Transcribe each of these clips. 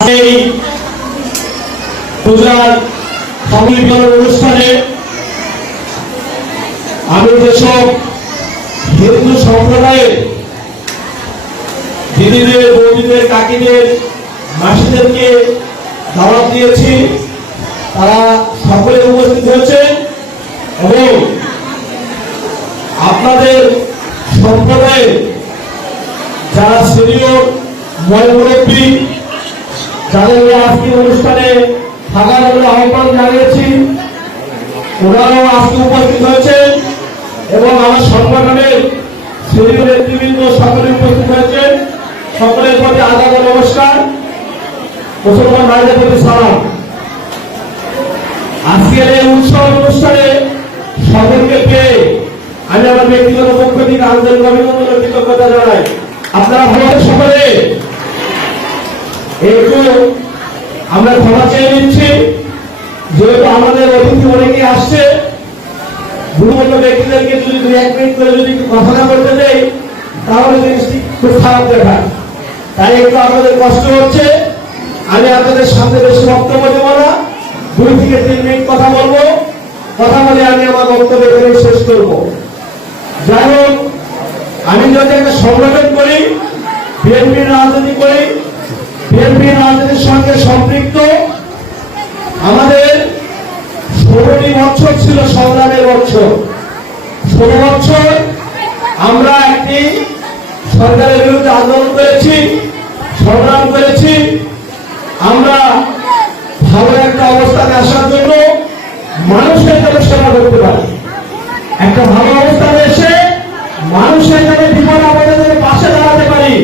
এই পূজার সমিলন অনুষ্ঠানে আমি যেসব হিন্দু সম্প্রদায়ের দিদিদের, বৌদিদের, কাকিদের, মাসিদেরকে দাওয়াত দিয়েছি। তারা সকলে উপস্থিত হয়েছেন এবং আপনাদের সম্প্রদায়ের যারা সিনিয়র ময় মুরব্বী যাদের আজকে অনুষ্ঠানে থাকার জন্য আহ্বান জানিয়েছি, ওনারাও আজকে উপস্থিত হয়েছেন এবং আমার সংগঠনের সিনিয়র নেতৃবৃন্দ সকলে উপস্থিত হয়েছেন সকলের প্রতি আদাব ও নমস্কার। মুসলমান ভাইদের প্রতি সালাম। আজকের এই উৎসব অনুষ্ঠানে সকলকে পেয়ে আমি আমার ব্যক্তিগত পক্ষ থেকে আন্তরিক অভিনন্দন কৃতজ্ঞতা জানাই। আপনারা ভালো সকলে একটু আমরা ক্ষমা চেয়ে নিচ্ছি। যেহেতু আমাদের অতিথি অনেকে আসছে গুরুগত ব্যক্তিদেরকে যদি দুই এক মিনিট করে যদি কথা না বলতে দেই, তাহলে জিনিসটি খুব খারাপ দেখায় তাই একটু আপনাদের কষ্ট হচ্ছে। আমি আপনাদের সামনে বেশি বক্তব্য দেবো না। দুই থেকে তিন মিনিট কথা বলব। কথা বলে আমি আমার বক্তব্য এখানে শেষ করব। যাই হোক, আমি যদি একটা সংগঠন করি, বিএনপির রাজনীতি করি রাজনীতির সঙ্গে সম্পৃক্ত। আমাদের ষোলোটি বছর ছিল সংগ্রামের বছর। ষোলো বছর আমরা একটি সরকারের বিরুদ্ধে আন্দোলন করেছি, সংগ্রাম করেছি। আমরা ভালো একটা অবস্থানে আসার জন্য মানুষের জন্য সেবা করতে পারি। একটা ভালো অবস্থানে এসে মানুষের জন্য বিপদ আমাদের জন্য পাশে দাঁড়াতে পারি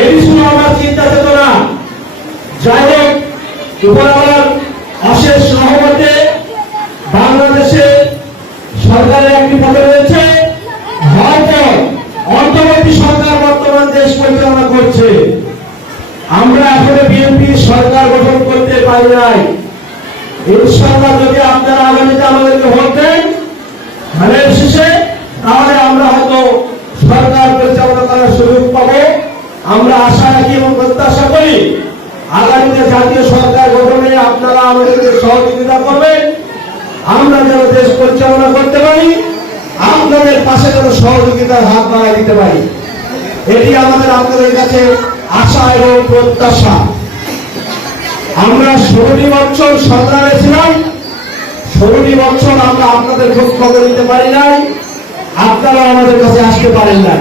এই ছিল আমার চিন্তা চেতনা যাই হোক উপরওয়ালার অশেষ রহমতে বাংলাদেশে সরকারের একটি পদে রয়েছে হয়তো অন্তর্বর্তী সরকার বর্তমান দেশ পরিচালনা করছে। আমরা এখনও বিএনপি সরকার গঠন করতে পারি নাই। ইনশাআল্লাহ যদি আপনারা আগামীতে আমাদেরকে ভোট দেন ধানের শেষে, তাহলে আমরা হয়তো সরকার পরিচালনা করার সুযোগ পাবো। আমরা আশা রাখি এবং প্রত্যাশা করি, আগামীতে জাতীয় সরকার গঠনে আপনারা আমাদেরকে সহযোগিতা করবেন। আমরা যেন দেশ পরিচালনা করতে পারি, আপনাদের পাশে যেন সহযোগিতার হাত বাড়াই দিতে পারি। এটি আমাদের আপনাদের কাছে আশা এবং প্রত্যাশা। আমরা ষোলোটি বছর সরকারে ছিলাম ষোলোটি বছর আমরা আপনাদের খোঁজ খবর নিতে পারি নাই, আপনারা আমাদের কাছে আসতে পারেন নাই।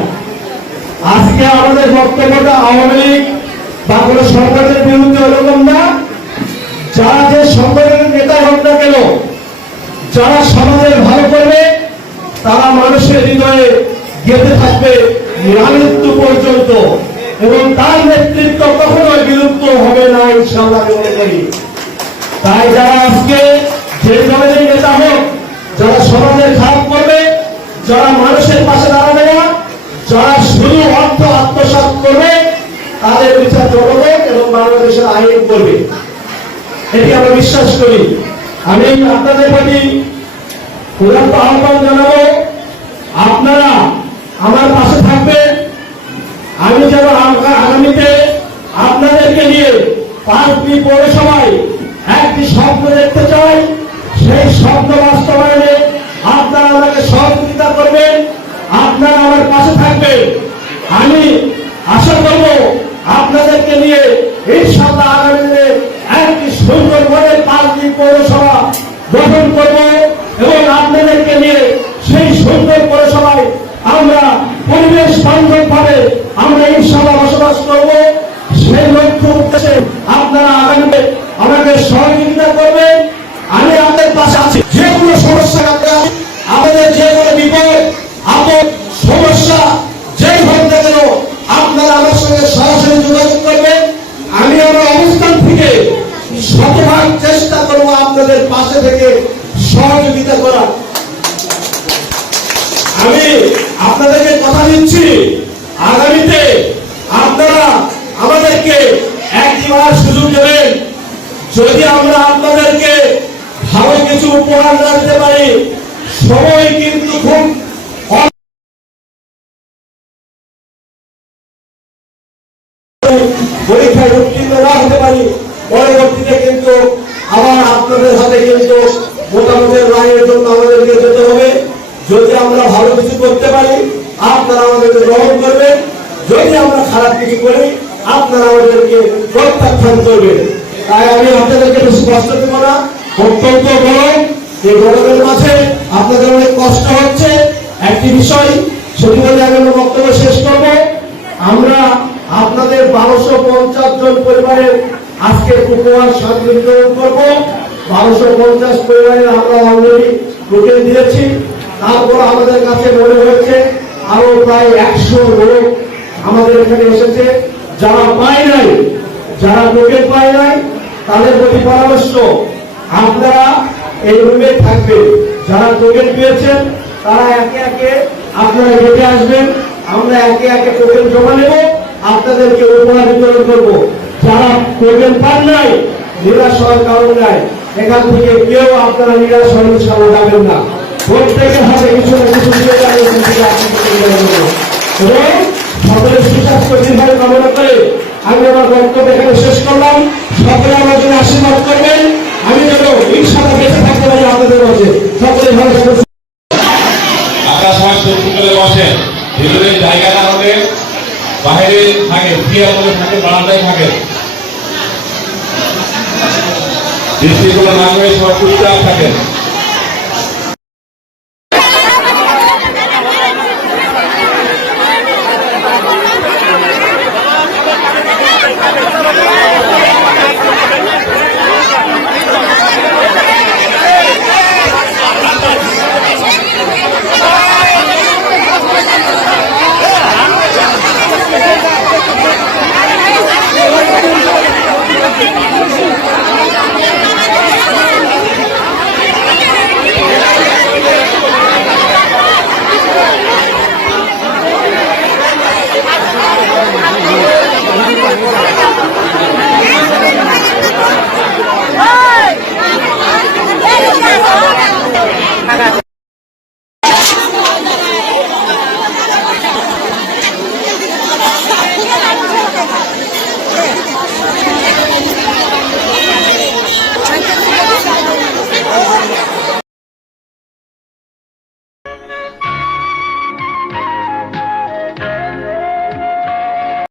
আজকে আমাদের বক্তব্যটা আওয়ামী লীগ বা কোনো সরকারের বিরুদ্ধে ওরকম না। যারা যে সংগঠনের নেতা হোক না কেন, যারা সমাজের ভালো করবে, তারা মানুষের হৃদয়ে গেঁথে থাকবে। মৃত্যু পর্যন্ত। এবং তার নেতৃত্ব কখনোই বিলুপ্ত হবে না, ইনশাআল্লাহ আমি মনে করি তাই যারা আজকে যে দলের নেতা হোক, যারা সমাজের খারাপ করবে, যারা মানুষের পাশে দাঁড়াবে না, যারা শুধু অর্থ আত্মসাৎ করবে, তাদের বিচার জনগণ এবং বাংলাদেশের আইন করবে। এটি আমরা বিশ্বাস করি। আমি আপনাদের প্রতি আহ্বান জানাব পৌরসভায় আমরা পরিবেশ বান্ধব ভাবে আমরা ইনশাআল্লাহ বসবাস করব। সেই লক্ষ্য উদ্দেশ্যে আপনারা আগামীতে আমাকে সহযোগিতা করবেন। আমি আপনাদের পাশে আছি। যে কোনো সমস্যা আপনারা আমাদের যে উপহার রাখতে পারি। সময় কিন্তু খুব পরীক্ষায় উত্তীর্ণ না হতে পারি। পরবর্তীতে কিন্তু আবার আপনাদের কিন্তু মোটামুটি রায়ের জন্য আমাদেরকে যেতে হবে। যদি আমরা ভালো কিছু করতে পারি, আপনারা আমাদেরকে গ্রহণ করবেন। যদি আমরা খারাপ কিছু করি, আপনারা আমাদেরকে প্রত্যাখ্যান করবেন। তাই আমি আপনাদেরকে স্পষ্ট দেব না অত্যন্ত এই গরমের মাঝে আপনাদের অনেক কষ্ট হচ্ছে, একটি বিষয় সেটি বলে আমি বক্তব্য শেষ করব। আমরা আপনাদের বারোশো পঞ্চাশ জন পরিবারের আজকে উপহার সাত বিতরণ করব। বারোশো পঞ্চাশ পরিবারের আমরা অলরেডি টোকেন দিয়েছি। তারপর আমাদের কাছে মনে হয়েছে, আরও প্রায় একশো লোক আমাদের এখানে এসেছে। যারা পায় নাই, যারা টোকেন পায় নাই, তাদের প্রতি পরামর্শ, আপনারা এই রুমে থাকবেন যারা টোকেন পেয়েছেন, তারা একে একে আপনারা হেঁটে আসবেন। আমরা একে একে টোকেন জমা নেব, আপনাদেরকে উপহার বিতরণ করব। যারা টোকেন পান নাই, নিরাশ হওয়ার কারণ নাই, এখান থেকে কেউ আপনারা নিরাশ হয়ে ইনশাল্লাহ যাবেন না। প্রত্যেকের হাতে কিছু না কিছু দিয়ে। এবং সকলের সুস্বাস্থ্য দীর্ঘায়ু কামনা করে আমি আমার বক্তব্য এখানে শেষ করলাম। সকলে আমার জন্য আশীর্বাদ করবেন। মাঝে সকলে ভালো থাকবেন আপনারা সবাই চুপ করে বসেন বাইরে থাকে মধ্যে থাকে বারান্দায় থাকে। দৃষ্টিগুলো না করে সব চুপচাপ থাকেন